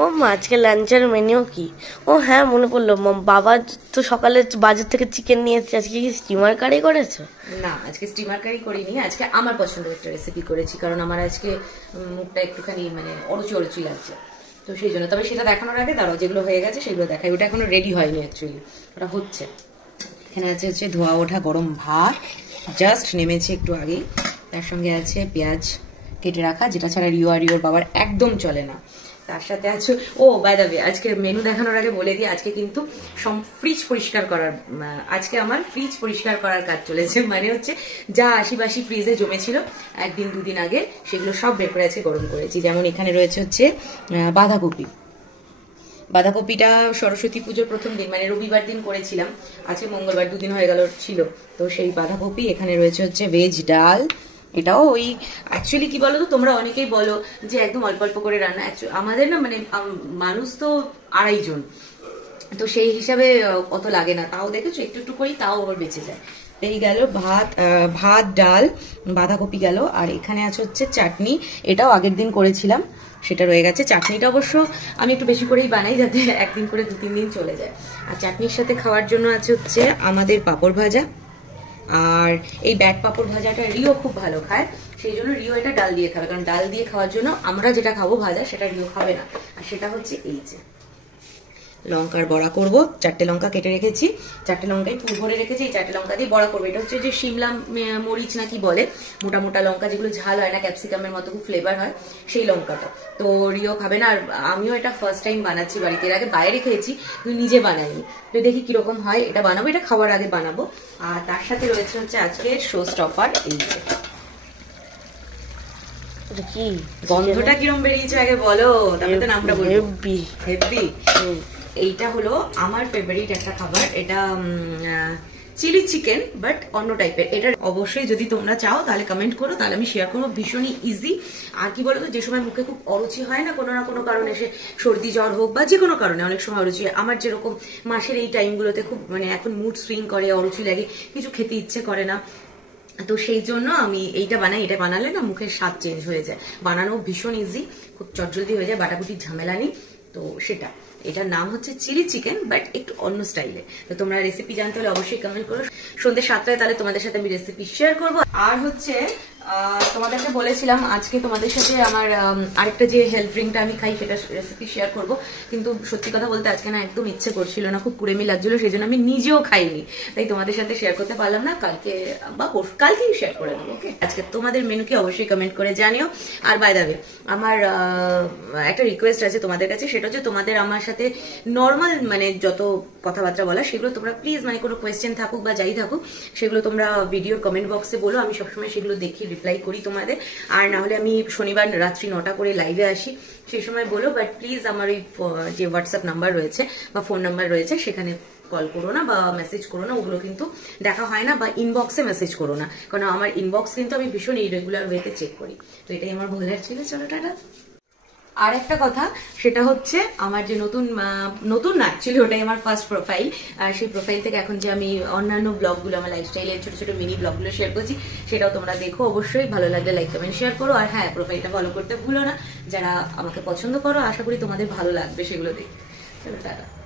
ও মা, আজকে লাঞ্চের মেনু কি? ও হ্যাঁ, মনে পড়লো, বাবা তো সকালে বাজার থেকে চিকেন নিয়েছে। আজকে কি স্টিমার কারি করেছো? না, আজকে স্টিমার কারি করিনি। আজকে আমার পছন্দের একটা রেসিপি করেছি, কারণ আমার আজকে মুখটা একটুখানি মানে অরুচি অরুচি লাগছে, তো সেই জন্য। তবে সেটা দেখানোর আগে দাঁড়াও, যেগুলো হয়ে গেছে সেগুলো দেখাই। ওটা এখনো রেডি হয়নি, অ্যাকচুয়ালি ওটা হচ্ছে। এখানে হচ্ছে ধোয়া ওঠা গরম ভাত, জাস্ট নেমেছে একটু আগেই। তার সঙ্গে আছে পেঁয়াজ কেটে রাখা, যেটা ছাড়া রিও আর রিওর বাবার একদম চলে না। তার সাথে আছে, ও বাই দ্য ওয়ে, আজকে মেনু দেখানোর আগে বলে দিই, আজকে কিন্তু ফ্রিজ পরিষ্কার করার, আজকে আমার ফ্রিজ পরিষ্কার করার কাজ চলেছে। মানে হচ্ছে যা আশিবাসি ফ্রিজে জমেছিল একদিন দুদিন আগে, সেগুলো সব বের করে আজকে গরম করেছি। যেমন এখানে রয়েছে হচ্ছে বাঁধাকপি। বাঁধাকপিটা সরস্বতী পুজোর প্রথম দিন মানে রবিবার দিন করেছিলাম, আজকে মঙ্গলবার, দুদিন হয়ে গেল ছিল। তো সেই বাঁধাকপি। এখানে রয়েছে হচ্ছে ভেজ ডাল, এটাও ওই অ্যাকচুয়ালি কি বলো তো, তোমরা অনেকেই বলো যে একদম অল্প অল্প করে রান্না। আমাদের না মানে মানুষ তো 2.5 জন, তো সেই হিসাবে অত লাগে না। তাও দেখেছো একটু একটু করি, তাও ওর বেঁচে যায়। এই গেল ভাত ডাল, বাঁধাকপি গেল। আর এখানে আছে হচ্ছে চাটনি, এটাও আগের দিন করেছিলাম, সেটা রয়ে গেছে। চাটনিটা অবশ্য আমি একটু বেশি করেই বানাই, যাতে একদিন করে 2-3 দিন চলে যায়। আর চাটনির সাথে খাওয়ার জন্য আছে হচ্ছে আমাদের পাঁপড় ভাজা। আর এই ব্যাট পাঁপড় ভাজাটা রিও খুব ভালো খায়, সেই জন্য রিও এটা ডাল দিয়ে খাবে, কারণ ডাল দিয়ে খাওয়ার জন্য আমরা যেটা খাবো ভাজা, সেটা রিও খাবে না। আর সেটা হচ্ছে এই যে লঙ্কার বড়া করব। 4টে লঙ্কা কেটে রেখেছি, 4টে লঙ্কায় পুর ভরে রেখেছি, এই 4টে লঙ্কা দিয়ে বড়া করবো। এটা হচ্ছে যে শিমলা মরিচ নাকি বলে, মোটা মোটা লঙ্কা, যেগুলো ঝাল হয় না, ক্যাপসিকামের মতো খুব ফ্লেভার হয়, সেই লঙ্কাটা। তো রিও খাবে না। আর আমিও এটা ফার্স্ট টাইম বানাচ্ছি বাড়িতে, এর আগে বাইরে খেয়েছি কিন্তু নিজে বানাইনি। তো দেখি কিরকম হয়, এটা বানাবো, এটা খাওয়ার আগে বানাবো। আর তার সাথে রয়েছে হচ্ছে আজকে শো স্টপার, এই যে কি গন্ধটা কিরম বেরিয়েছে আগে বলো, তারপরে তো নামটা বলবো। Heavy heavy. এইটা হলো আমার ফেভারিট একটা খাবার, এটা চিলি চিকেন, বাট অন্য টাইপের। এটা অবশ্যই যদি তোমরা চাও তাহলে কমেন্ট করো, তাহলে আমি শেয়ার করবো। ভীষণই ইজি। আর কি বলতো, যে সময় মুখে খুব অরুচি হয় না কোনো না কোনো কারণে, সে সর্দি জ্বর হোক বা যে কোনো কারণে, অনেক সময় অরুচি হয়। আমার যেরকম মাসের এই টাইমগুলোতে খুব মানে এখন মুড সুইং করে, অরুচি লাগে, কিছু খেতে ইচ্ছে করে না, তো সেই জন্য আমি এইটা বানাই। এটা বানালে না মুখের স্বাদ চেঞ্জ হয়ে যায়। বানানো ভীষণ ইজি, খুব চটজলদি হয়ে যায়, বাটাকুটির ঝামেলা নেই। তো সেটা, এটার নাম হচ্ছে চিলি চিকেন, বাট একটু অন্য স্টাইলে। তো তোমরা রেসিপি জানতে হলে অবশ্যই কমেন্ট করো। সন্ধ্যে 7টায় তাহলে তোমাদের সাথে আমি রেসিপি শেয়ার করবো। আর হচ্ছে তোমাদেরকে বলেছিলাম আজকে তোমাদের সাথে আমার আরেকটা যে হেলথ ড্রিঙ্কটা আমি খাই, সেটা রেসিপি শেয়ার করব। কিন্তু সত্যি কথা বলতে আজকে না একদম ইচ্ছে করছিল না, খুব কুড়েমি লাগছিল, সেই জন্য আমি নিজেও খাইনি, তাই তোমাদের সাথে শেয়ার করতে পারলাম না। কালকে বা কালকেই শেয়ার করে দেবো। ওকে, আজকে তোমাদের মেনুকে অবশ্যই কমেন্ট করে জানিও। আর বাই দ্য ওয়ে, আমার একটা রিকোয়েস্ট আছে তোমাদের কাছে, সেটা হচ্ছে তোমাদের আমার সাথে নর্মাল মানে যত কথাবার্তা বলা, সেগুলো তোমরা প্লিজ মানে কোনো কোয়েশ্চেন থাকুক বা যাই থাকুক, সেগুলো তোমরা ভিডিওর কমেন্ট বক্সে বলো। আমি সবসময় সেগুলো দেখি, রিপ্লাই করি তোমাদের। আর না হলে আমি শনিবার রাত্রি 9টা করে লাইভে আসি, সেই সময় বলো। বাট প্লিজ আমার ওই যে হোয়াটসঅ্যাপ নাম্বার রয়েছে বা ফোন নাম্বার রয়েছে, সেখানে কল করো না বা মেসেজ করো না, ওগুলো কিন্তু দেখা হয় না। বা ইনবক্সে মেসেজ করো না, কারণ আমার ইনবক্স কিন্তু আমি ভীষণ ইরেগুলার ওয়েতে চেক করি। তো এটাই আমার বলার ছিল। চলো টাটা। আর একটা কথা, সেটা হচ্ছে আমার যে নতুন না, অ্যাকচুয়ালি ওটাই আমার ফার্স্ট প্রোফাইল। আর সেই প্রোফাইল থেকে এখন যে আমি অন্যান্য ব্লগগুলো, আমার লাইফস্টাইলের ছোট ছোট মিনি ব্লগগুলো শেয়ার করছি, সেটাও তোমরা দেখো অবশ্যই। ভালো লাগলে লাইক কমেন্ট শেয়ার করো। আর হ্যাঁ, প্রোফাইলটা ফলো করতে ভুলো না। যারা আমাকে পছন্দ করো, আশা করি তোমাদের ভালো লাগবে সেগুলো দেখতে। চলো টাটা।